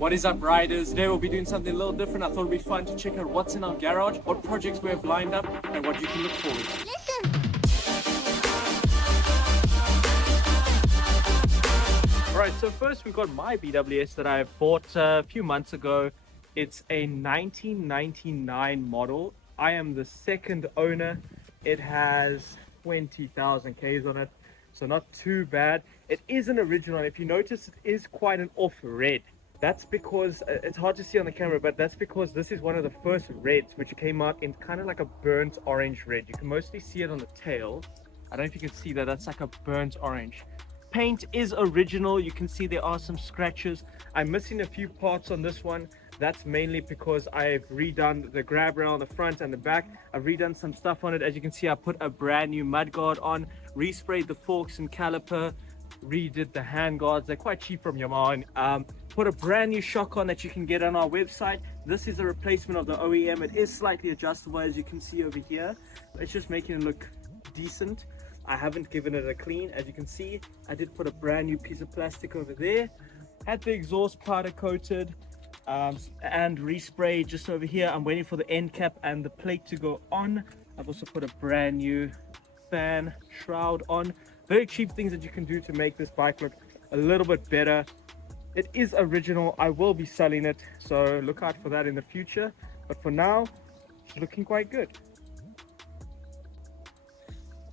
What is up, riders? Today we'll be doing something a little different. I thought it'd be fun to check out what's in our garage, what projects we have lined up, and what you can look forward to. Alright, so first we've got my BWS that I bought a few months ago. It's a 1999 model. I am the second owner. It has 20,000 Ks on it, so not too bad. It is an original, and if you notice, it is quite an off red. That's because, it's hard to see on the camera, but that's because this is one of the first reds which came out in kind of like a burnt orange red. You can mostly see it on the tail. I don't know if you can see that, that's like a burnt orange. Paint is original. You can see there are some scratches. I'm missing a few parts on this one. That's mainly because I've redone the grab rail on the front and the back. I've redone some stuff on it. As you can see, I put a brand new mudguard on, resprayed the forks and caliper, redid the handguards. They're quite cheap from Yamaha. Put a brand new shock on that you can get on our website. This is a replacement of the OEM. It is slightly adjustable, as you can see over here. It's just making it look decent. I haven't given it a clean. As you can see, I did put a brand new piece of plastic over there. Had the exhaust powder coated and resprayed just over here. I'm waiting for the end cap and the plate to go on. I've also put a brand new fan shroud on. Very cheap things that you can do to make this bike look a little bit better. It is original. I will be selling it, so look out for that in the future. But for now, it's looking quite good.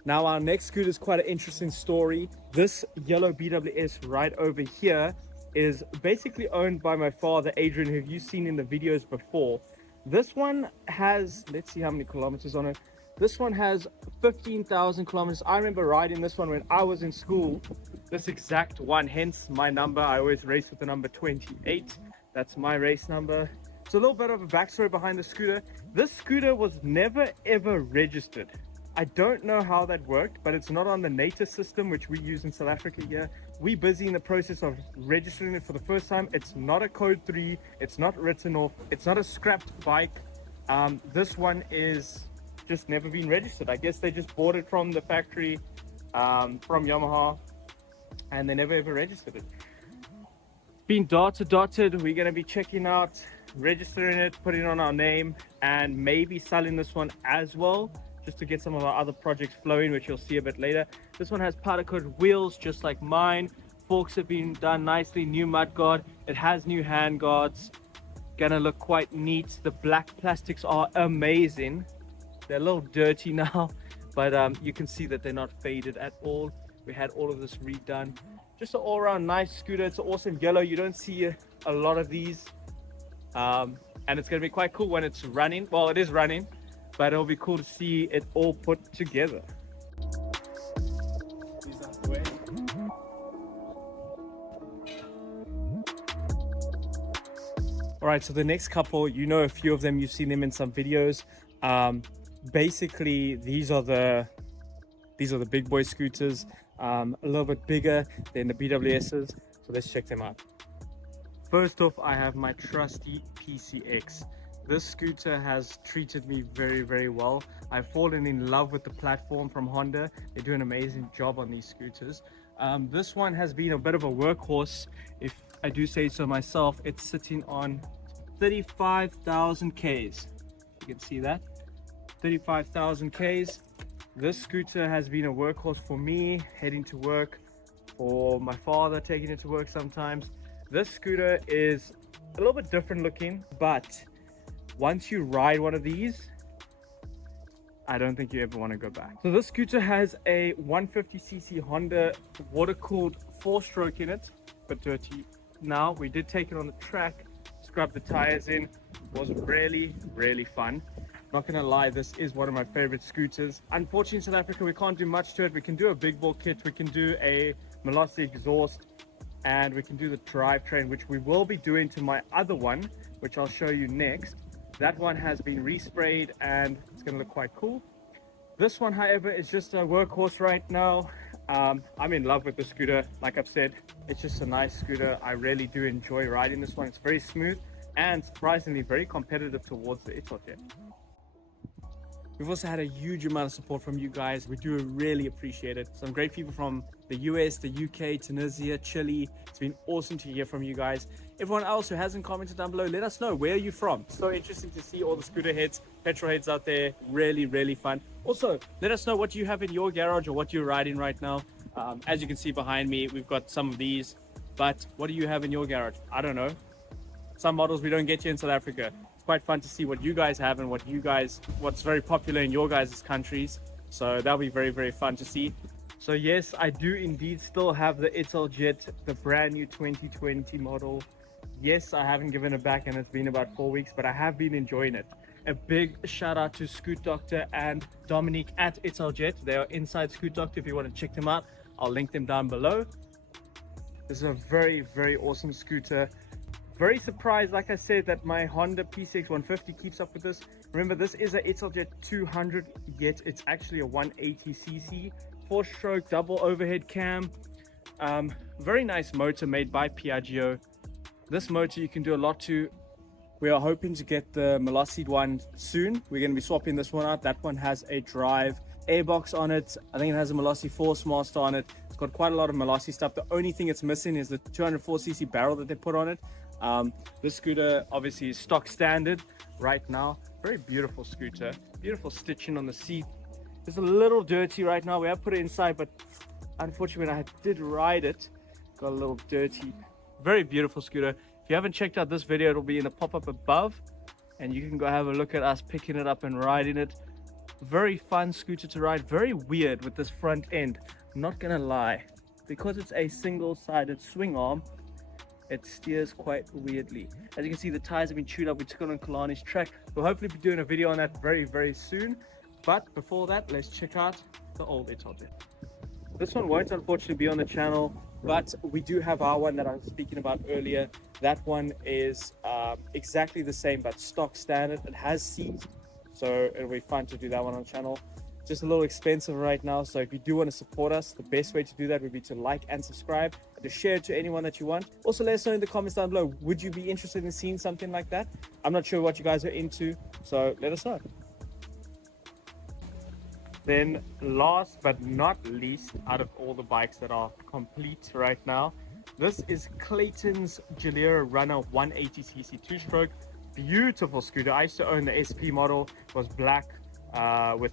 Now our next scooter is quite an interesting story. This yellow BWS right over here is basically owned by my father, Adrian, who you've seen in the videos before. This one has, let's see how many kilometers on it. This one has 15,000 kilometers. I remember riding this one when I was in school. This exact one, hence my number. I always race with the number 28. That's my race number. So a little bit of a backstory behind the scooter. This scooter was never ever registered. I don't know how that worked, but it's not on the NATIS system, which we use in South Africa here. We're busy in the process of registering it for the first time. It's not a code 3. It's not written off. It's not a scrapped bike. This one is just never been registered. I guess they just bought it from the factory, from Yamaha, and they never ever registered it. Being dotted. We're going to be checking out, registering it, putting it on our name, and maybe selling this one as well, just to get some of our other projects flowing, which you'll see a bit later. This one has powder coated wheels just like mine. Forks have been done nicely, new mudguard. It has new handguards. Gonna look quite neat. The black plastics are amazing. They're a little dirty now, but you can see that they're not faded at all. We had all of this redone. Just an all-around nice scooter. It's an awesome yellow. You don't see a lot of these, and it's gonna be quite cool when it's running. Well, it is running, but it'll be cool to see it all put together. All right, so the next couple, you know a few of them, you've seen them in some videos. Basically, these are the big boy scooters, a little bit bigger than the BWS's. So let's check them out. First off, I have my trusty PCX. This scooter has treated me very, very well. I've fallen in love with the platform from Honda. They do an amazing job on these scooters. This one has been a bit of a workhorse, if I do say so myself. It's sitting on 35,000 Ks. You can see that, 35,000 Ks. This scooter has been a workhorse for me, heading to work, for my father taking it to work sometimes. This scooter is a little bit different looking, but once you ride one of these, I don't think you ever want to go back. So this scooter has a 150cc Honda water-cooled 4-stroke in it, but dirty. Now, we did take it on the track, scrub the tires in. It was really, really fun. Not gonna lie, this is one of my favorite scooters. Unfortunately, in South Africa, we can't do much to it. We can do a big ball kit, we can do a Malossi exhaust, and we can do the drivetrain, which we will be doing to my other one, which I'll show you next. That one has been resprayed and it's gonna look quite cool. This one, however, is just a workhorse right now. I'm in love with the scooter. Like I've said, it's just a nice scooter. I really do enjoy riding this one. It's very smooth and surprisingly very competitive towards the Itot here. We've also had a huge amount of support from you guys. We do really appreciate it. Some great people from the US, the UK, Tunisia, Chile. It's been awesome to hear from you guys. Everyone else who hasn't commented down below, let us know, where are you from? So interesting to see all the scooter heads, petrol heads out there. Really fun. Also, let us know what you have in your garage or what you're riding right now. As you can see behind me, we've got some of these, but what do you have in your garage? I don't know. Some models we don't get here in South Africa. It's quite fun to see what you guys have and what's very popular in your guys' countries. So that'll be very fun to see. So yes, I do indeed still have the Italjet, the brand new 2020 model. Yes, I haven't given it back and it's been about 4 weeks, but I have been enjoying it. A big shout out to Scoot Doctor and Dominique at Italjet. They are inside Scoot Doctor. If you want to check them out, I'll link them down below. This is a very awesome scooter. Very surprised, like I said, that my Honda PCX 150 keeps up with this. Remember, this is a Italjet 200, yet it's actually a 180cc, 4-stroke double overhead cam. Very nice motor made by Piaggio. This motor you can do a lot to. We are hoping to get the Malossi one soon. We're going to be swapping this one out. That one has a drive airbox on it. I think it has a Malossi Force Master on it. It's got quite a lot of Malossi stuff. The only thing it's missing is the 204cc barrel that they put on it. This scooter obviously is stock standard right now. Very beautiful scooter. Beautiful stitching on the seat. It's a little dirty right now. We have put it inside, but unfortunately when I did ride it, it got a little dirty. Very beautiful scooter. If you haven't checked out this video, it'll be in the pop-up above, and you can go have a look at us picking it up and riding it. Very fun scooter to ride. Very weird with this front end. I'm not gonna lie, because it's a single-sided swing arm, it steers quite weirdly. As you can see, the tires have been chewed up. We took it on Kalani's track. We'll hopefully be doing a video on that very soon. But before that, let's check out the old Italjet. This one won't unfortunately be on the channel, but we do have our one that I was speaking about earlier. That one is exactly the same, but stock standard. It has seats, so it'll be fun to do that one on the channel. Just a little expensive right now, so if you do want to support us, the best way to do that would be to like and subscribe and to share it to anyone that you want. Also, let us know in the comments down below, would you be interested in seeing something like that? I'm not sure what you guys are into, so let us know. Then last but not least, out of all the bikes that are complete right now, this is Clayton's Gilera Runner 180cc 2-stroke. Beautiful scooter. I used to own the SP model. It was black with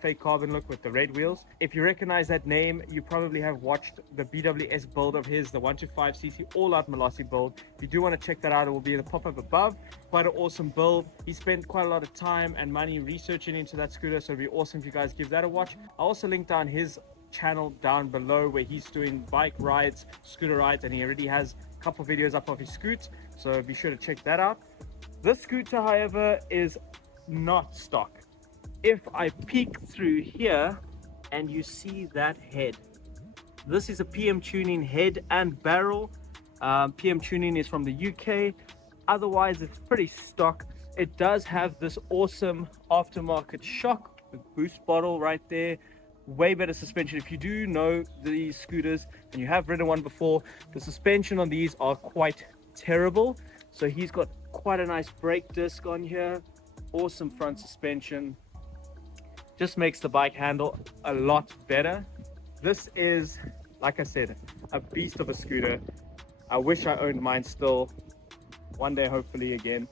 fake carbon look with the red wheels. If you recognize that name, you probably have watched the BWS build of his, the 125cc all-out Malossi build. If you do want to check that out, it will be in the pop-up above. Quite an awesome build. He spent quite a lot of time and money researching into that scooter, so it'd be awesome if you guys give that a watch. I'll also link down his channel down below where he's doing bike rides, scooter rides, and he already has a couple videos up of his scoots, so be sure to check that out. This scooter, however, is not stock. If I peek through here and you see that head, this is a PM Tuning head and barrel. PM Tuning is from the UK. Otherwise, it's pretty stock. It does have this awesome aftermarket shock with boost bottle right there. Way better suspension. If you do know these scooters and you have ridden one before, the suspension on these are quite terrible. So he's got quite a nice brake disc on here. Awesome front suspension. Just makes the bike handle a lot better. This is, like I said, a beast of a scooter. I wish I owned mine still. One day, hopefully again.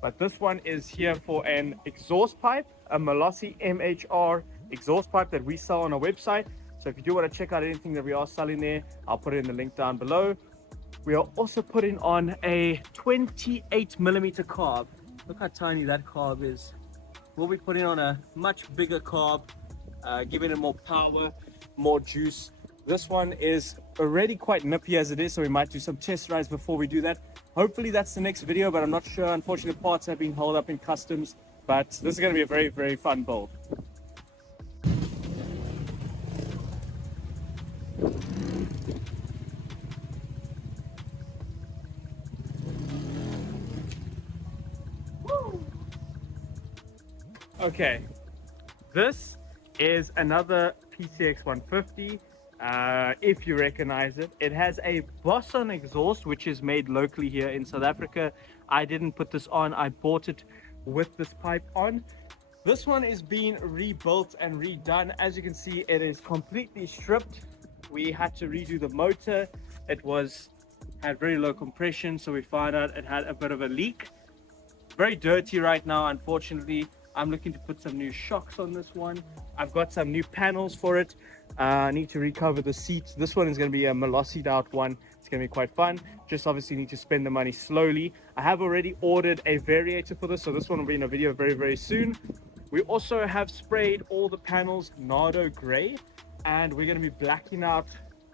But this one is here for an exhaust pipe, a Malossi MHR exhaust pipe that we sell on our website. So if you do want to check out anything that we are selling there, I'll put it in the link down below. We are also putting on a 28mm carb. Look how tiny that carb is. We'll be putting on a much bigger carb, giving it more power, more juice. This one is already quite nippy as it is, so we might do some test rides before we do that. Hopefully that's the next video, but I'm not sure. Unfortunately, parts have been held up in customs, but this is going to be a very fun build. Okay, this is another PCX 150. If you recognize it, it has a Boston exhaust, which is made locally here in South Africa. I didn't put this on, I bought it with this pipe on. This one is being rebuilt and redone. As you can see, it is completely stripped. we had to redo the motor. It had very low compression, so we found out it had a bit of a leak. Very dirty right now, unfortunately. I'm looking to put some new shocks on this one. I've got some new panels for it. I need to recover the seats. This one is going to be a Malossi out one. It's going to be quite fun. Just obviously need to spend the money slowly. I have already ordered a variator for this, so this one will be in a video very, very soon. We also have sprayed all the panels Nardo gray, and we're going to be blacking out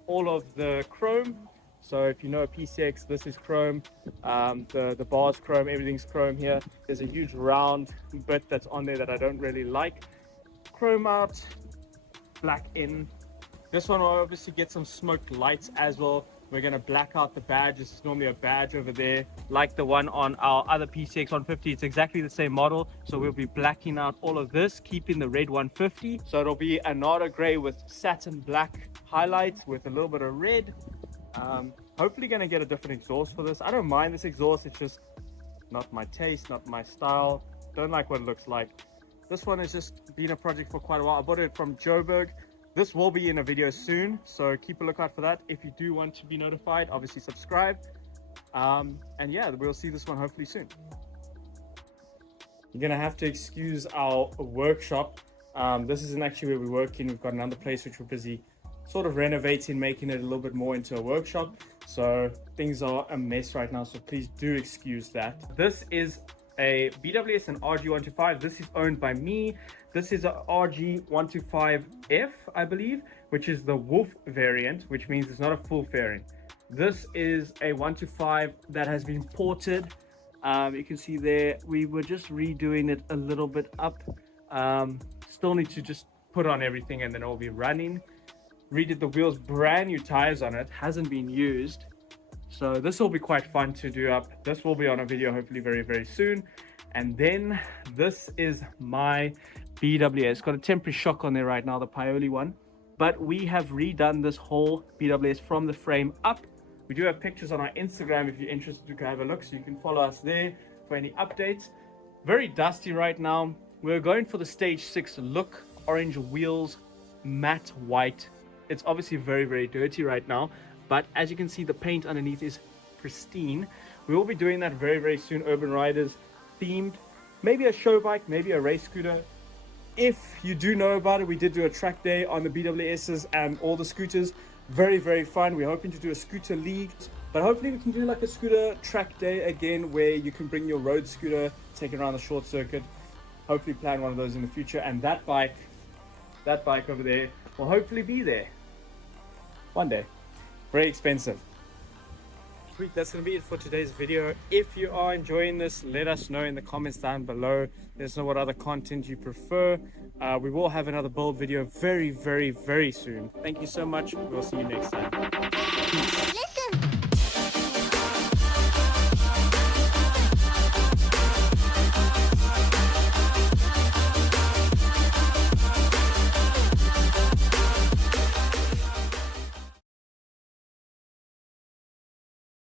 all of the chrome. So if you know a PCX, this is chrome, the bar's chrome, everything's chrome here. There's a huge round bit that's on there that I don't really like. Chrome out, black in. This one will obviously get some smoked lights as well. We're going to black out the badge. This is normally a badge over there, like the one on our other PCX 150. It's exactly the same model. So we'll be blacking out all of this, keeping the red 150. So it'll be a Nardo gray with satin black highlights with a little bit of red. Hopefully going to get a different exhaust for this. I don't mind this exhaust, it's just not my taste, not my style. Don't like what it looks like. This one has just been a project for quite a while. I bought it from Joburg. This will be in a video soon, so keep a lookout for that. If you do want to be notified, obviously subscribe. And yeah, we'll see this one hopefully soon. You're gonna have to excuse our workshop. This isn't actually where we're working. We've got another place which we're busy sort of renovating, making it a little bit more into a workshop. So things are a mess right now, so please do excuse that. This is a BWS and RG125. This is owned by me. This is a RG125F, I believe, which is the Wolf variant, which means it's not a full fairing. This is a 125 that has been ported. You can see there, we were just redoing it a little bit up. Still need to just put on everything and then it'll be running. Redid the wheels, brand new tires on it, hasn't been used. So this will be quite fun to do up. This will be on a video hopefully very, very soon. And then this is my BWS. It's got a temporary shock on there right now, the Pioli one. But we have redone this whole BWS from the frame up. We do have pictures on our Instagram if you're interested to go have a look. So you can follow us there for any updates. Very dusty right now. We're going for the stage 6 look. Orange wheels, matte white. It's obviously very, very dirty right now. But as you can see, the paint underneath is pristine. We will be doing that very, very soon. Urban Riders themed. Maybe a show bike, maybe a race scooter. If you do know about it, we did do a track day on the BWSs and all the scooters. Very, very fun. We're hoping to do a scooter league. But hopefully we can do like a scooter track day again where you can bring your road scooter, take it around the short circuit. Hopefully plan one of those in the future. And that bike over there will hopefully be there one day. Very expensive. Sweet, that's going to be it for today's video. If you are enjoying this, let us know in the comments down below. Let us know what other content you prefer. We will have another build video very, very, very soon. Thank you so much. We'll see you next time. Peace.